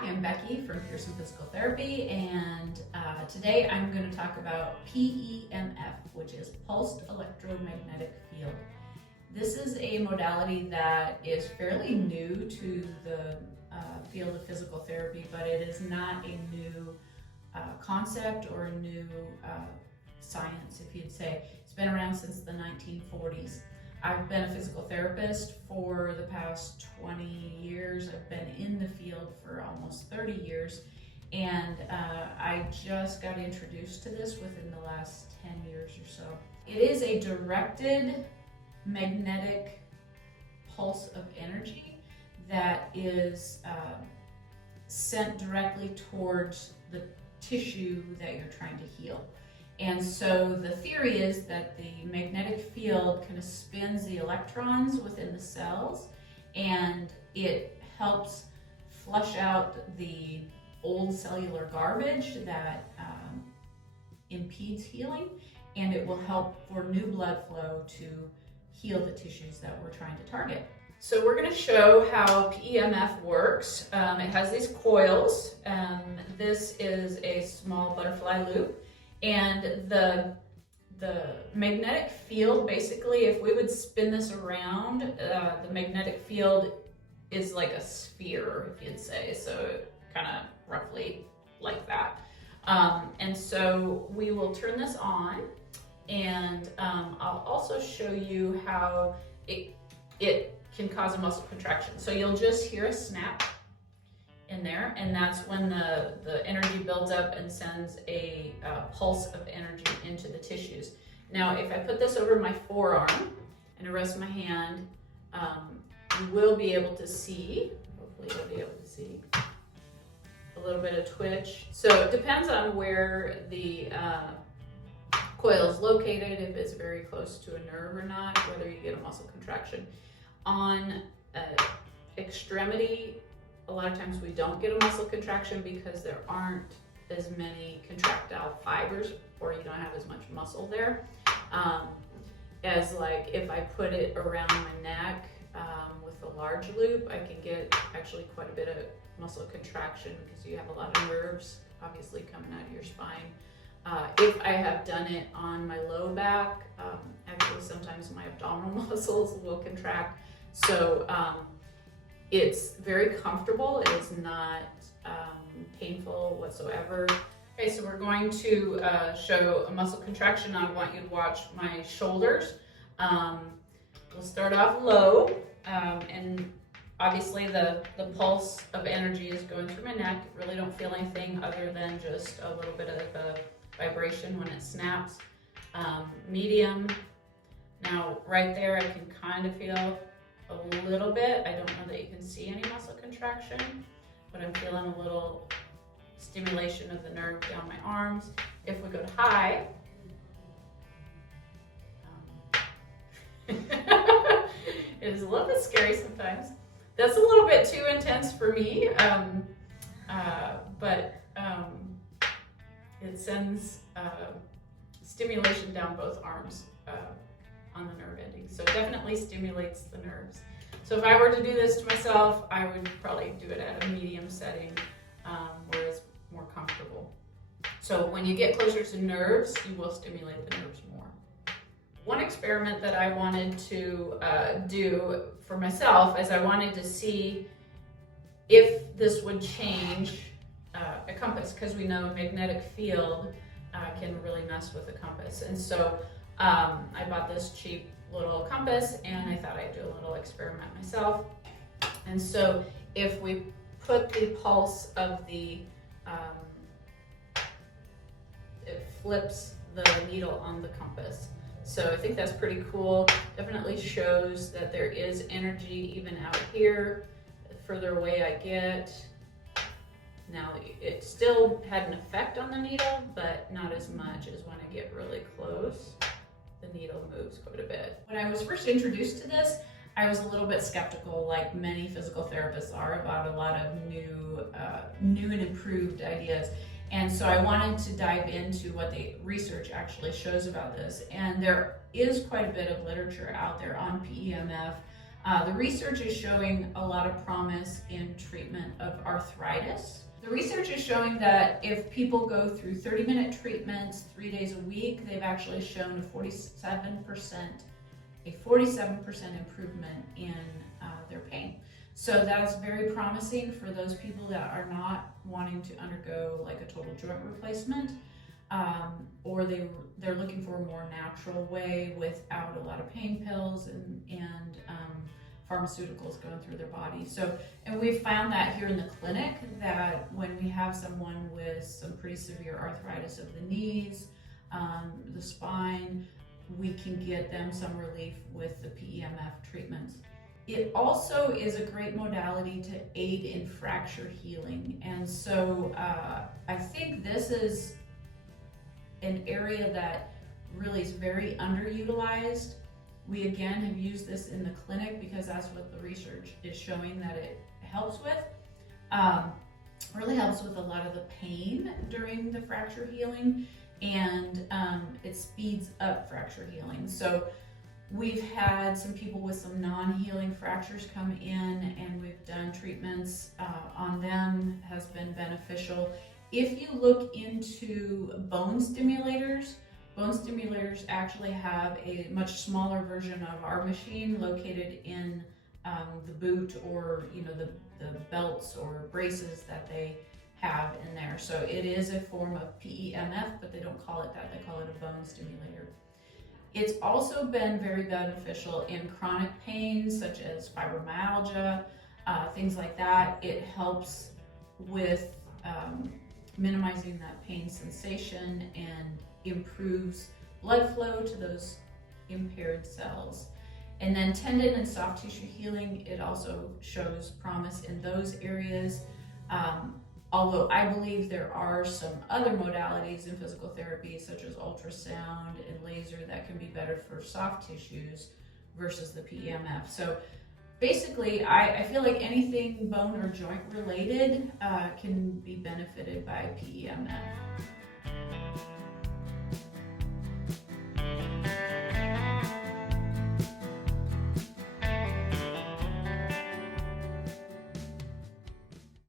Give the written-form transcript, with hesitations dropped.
Hi, I'm Becky from Pearson Physical Therapy, and today I'm going to talk about PEMF, which is Pulsed Electromagnetic Field. This is a modality that is fairly new to the field of physical therapy, but it is not a new concept or a new science, if you'd say. It's been around since the 1940s. I've been a physical therapist for the past 20 years. I've been in the field for almost 30 years, and I just got introduced to this within the last 10 years or so. It is a directed magnetic pulse of energy that is sent directly towards the tissue that you're trying to heal. And so the theory is that the magnetic field kind of spins the electrons within the cells, and it helps flush out the old cellular garbage that impedes healing, and it will help for new blood flow to heal the tissues that we're trying to target. So we're going to show how PEMF works. It has these coils. This is a small butterfly loop. And the magnetic field, basically, if we would spin this around, the magnetic field is like a sphere, if you'd say, so kind of roughly like that. And so we will turn this on, and I'll also show you how it can cause a muscle contraction. So you'll just hear a snap in there, and that's when the energy builds up and sends a pulse of energy into the tissues. Now, if I put this over my forearm and I rest my hand, you will be able to see, hopefully you'll be able to see, a little bit of twitch. So it depends on where the coil is located, if it's very close to a nerve or not, whether you get a muscle contraction. On extremity, a lot of times we don't get a muscle contraction because there aren't as many contractile fibers, or you don't have as much muscle there. As like if I put it around my neck with a large loop, I can get actually quite a bit of muscle contraction because you have a lot of nerves obviously coming out of your spine. If I have done it on my low back, actually sometimes my abdominal muscles will contract. So it's very comfortable. It is not painful whatsoever. Okay, so we're going to show a muscle contraction. I want you to watch my shoulders. We'll start off low, and obviously the pulse of energy is going through my neck. Really don't feel anything other than just a little bit of a vibration when it snaps. Medium. Now right there I can kind of feel a little bit. I don't know that you can see any muscle contraction, but I'm feeling a little stimulation of the nerve down my arms. If we go to high, it is a little bit scary sometimes. That's a little bit too intense for me, but it sends stimulation down both arms on the nerve ending. So it definitely stimulates the nerves. So if I were to do this to myself, I would probably do it at a medium setting where it's more comfortable. So when you get closer to nerves, you will stimulate the nerves more. One experiment that I wanted to do for myself is I wanted to see if this would change a compass, because we know a magnetic field can really mess with a compass. And so I bought this cheap little compass, and I thought I'd do a little experiment myself. And so if we put the pulse of the, it flips the needle on the compass. So I think that's pretty cool. Definitely shows that there is energy even out here. The further away I get, now it still had an effect on the needle, but not as much as when I get really close. The needle moves quite a bit. When I was first introduced to this, I was a little bit skeptical, like many physical therapists are, about a lot of new and improved ideas. And so I wanted to dive into what the research actually shows about this. And there is quite a bit of literature out there on PEMF. The research is showing a lot of promise in treatment of arthritis. The research is showing that if people go through 30-minute treatments 3 days a week, they've actually shown a 47% improvement in their pain. So that's very promising for those people that are not wanting to undergo like a total joint replacement, or they're looking for a more natural way without a lot of pain pills and pharmaceuticals going through their body. So, and we've found that here in the clinic, that when we have someone with some pretty severe arthritis of the knees, the spine, we can get them some relief with the PEMF treatments. It also is a great modality to aid in fracture healing. And so I think this is an area that really is very underutilized. We again have used this in the clinic because that's what the research is showing that it helps with. Really helps with a lot of the pain during the fracture healing, and it speeds up fracture healing. So we've had some people with some non-healing fractures come in, and we've done treatments on them, has been beneficial. If you look into bone stimulators actually have a much smaller version of our machine located in the boot, or the belts or braces that they have in there. So it is a form of PEMF, but they don't call it that. They call it a bone stimulator. It's also been very beneficial in chronic pain, such as fibromyalgia, things like that. It helps with minimizing that pain sensation and improves blood flow to those impaired cells. And then tendon and soft tissue healing, it also shows promise in those areas. Although I believe there are some other modalities in physical therapy, such as ultrasound and laser, that can be better for soft tissues versus the PEMF. So basically, I feel like anything bone or joint related can be benefited by PEMF.